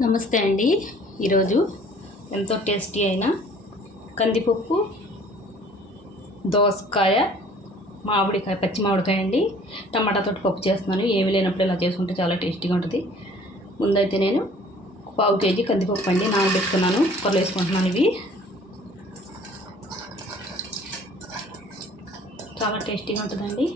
నమస్తే అండి. ఈరోజు ఎంతో టేస్టీ అయిన కందిపప్పు, దోసకాయ, మామిడికాయ, పచ్చి మామిడికాయ అండి, టమాటాతో పప్పు చేస్తున్నాను. ఏమి లేనప్పుడు ఇలా చేసుకుంటే చాలా టేస్టీగా ఉంటుంది. ముందైతే నేను 1/2 కేజీ కందిపప్పు అండి నానబెట్టుకున్నాను. కుక్కర్లో వేసుకుంటున్నాను. ఇవి చాలా టేస్టీగా ఉంటుందండి.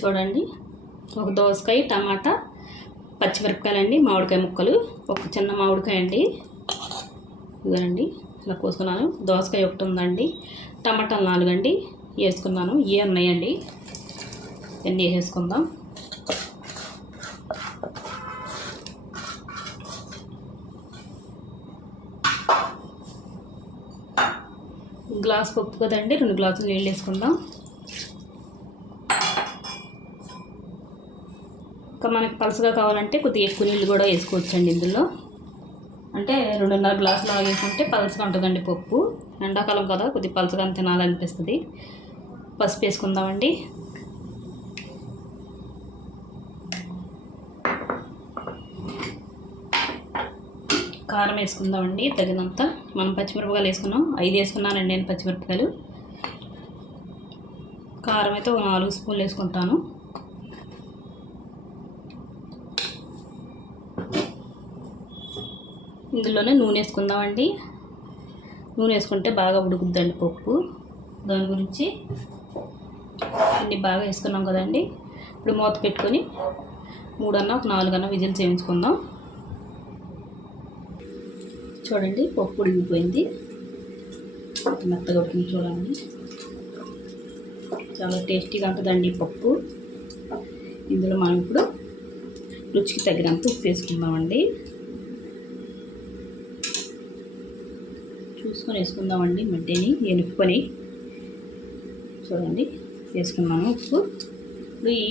చూడండి, ఒక దోసకాయ, టమాటా, పచ్చిమిరపకాయలండి, మామిడికాయ ముక్కలు, ఒక చిన్న మామిడికాయ అండి. ఇదండి ఇలా కోసుకున్నాను. దోసకాయ ఒకటి ఉందండి, టమాటాలు 4 అండి వేసుకున్నాను. ఇవే ఉన్నాయండి, ఇవన్నీ వేసేసుకుందాం. గ్లాస్ పప్పు కదండి, 2 గ్లాసులు నీళ్ళు వేసుకుందాం. ఇంకా మనకి పలుసగా కావాలంటే కొద్దిగా ఎక్కువ నీళ్ళు కూడా వేసుకోవచ్చండి. ఇందులో అంటే 2.5 గ్లాసులు వేసుకుంటే పలుసగా ఉంటుందండి పప్పు. ఎండాకాలం కదా, కొద్దిగా పలుసగా తినాలనిపిస్తుంది. పసుపు వేసుకుందామండి. కారం వేసుకుందామండి తగినంత. మనం పచ్చిమిరపకాయలు వేసుకున్నాం, 5 వేసుకున్నానండి నేను పచ్చిమిరపకాయలు. కారం అయితే 4 స్పూన్లు వేసుకుంటాను. ఇందులోనే నూనె వేసుకుందామండి. నూనె వేసుకుంటే బాగా ఉడుకుద్దండి పప్పు. దాని గురించి అన్నీ బాగా వేసుకున్నాం కదండి. ఇప్పుడు మూత పెట్టుకొని 4 విజిల్స్ వేయించుకుందాం. చూడండి, పప్పు ఉడికిపోయింది, మెత్తగా ఉడికింది. చూడండి, చాలా టేస్టీగా ఉంటుందండి పప్పు. ఇందులో మనం ఇప్పుడు రుచికి తగినంత ఉప్పు వేసుకుందామండి. చూసుకొని వేసుకుందామండి. మధ్యని ఎనుపుకొని చూడండి వేసుకున్నాము ఉప్పు. ఇప్పుడు ఈ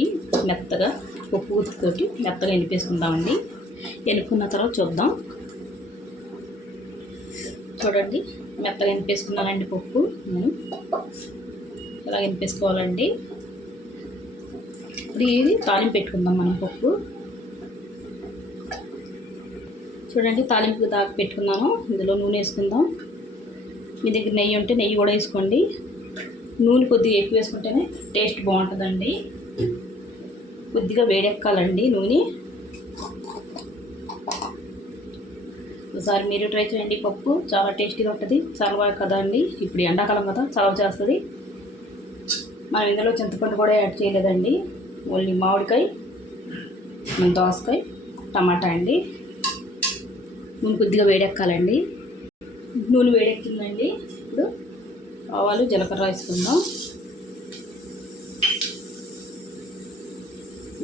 మెత్తగా పప్పు ఉత్తితోటి మెత్తగా ఎనిపేసుకుందామండి. ఎనుపుకున్న తర్వాత చూద్దాం. చూడండి, మెత్తగా ఎనిపేసుకున్నానండి పప్పు. నేను ఇలా ఎనిపేసుకోవాలండి. ఇప్పుడు ఇది తాలింపు పెట్టుకుందాం మనం పప్పు. చూడండి, తాలింపుకి దాకా పెట్టుకున్నాను. ఇందులో నూనె వేసుకుందాం. మీ దగ్గర నెయ్యి ఉంటే నెయ్యి కూడా వేసుకోండి. నూనె కొద్దిగా ఎక్కువ వేసుకుంటేనే టేస్ట్ బాగుంటుందండి. కొద్దిగా వేడెక్కాలండి నూనె. ఒకసారి మీరు ట్రై చేయండి. పప్పు చాలా టేస్టీగా ఉంటుంది. చలవ కదా అండి, ఇప్పుడు ఎండాకాలం కదా, చలవ చేస్తుంది. మనం ఇందులో చింతపండు కూడా యాడ్ చేయలేదండి. ఓన్లీ మామిడికాయ, దోసకాయ, టమాటా అండి. నూనె కొద్దిగా వేడెక్కాలండి. నూనె వేడెక్కిందండి. ఇప్పుడు ఆవాలు, జీలకర్ర వేసుకుందాం.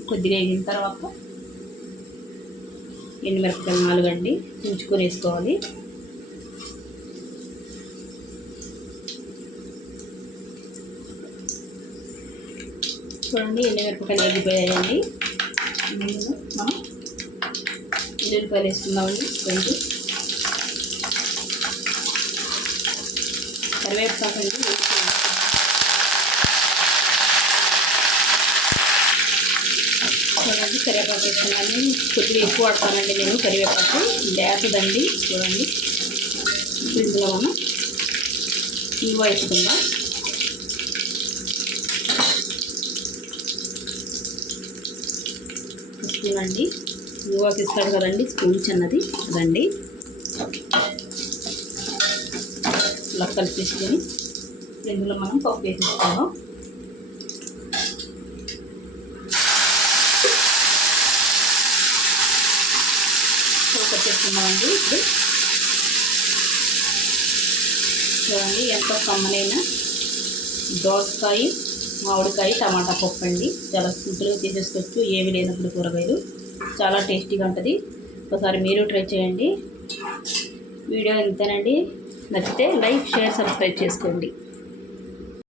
కొద్దిగా వేగిన తర్వాత ఎండుమిరపకాయలు 4 అండి ఉంచుకొని వేసుకోవాలి. చూడండి, ఎండుమిరపకాయలు వేగిపోయాయండి. మనం ఉల్లిపాయలు వేసుకుందామండి. కొంచెం కరివేపాకు అండి. చూడండి, కరివేపాకు వేసుకున్నాను. కొద్దిగా ఎక్కువ వాడతానండి నేను కరివేపాకు, లేతదండి. చూడండి, ఇందులో మనం ఇంగువ వేసుకుందాం. స్పూన్ అండి, ఇంగువ ఇస్తాడు కదండి, స్పూన్ చిన్నది అదండి. ఇలా కలిపేసుకొని ఇందులో మనం పప్పు వేసేసుకుందాం. చేసుకున్నామండి. ఇప్పుడు చూడండి, ఎంతో కమ్మనైన దోసకాయ, మామిడికాయ, టమాటా పప్పు అండి. చాలా సింపుల్గా చేసేసుకోవచ్చు, ఏమి లేనప్పుడు కూరగాయలు. చాలా టేస్టీగా ఉంటుంది. ఒకసారి మీరు ట్రై చేయండి. వీడియో ఇంతేనండి. నచ్చితే లైక్, షేర్, సబ్స్క్రైబ్ చేసుకోండి.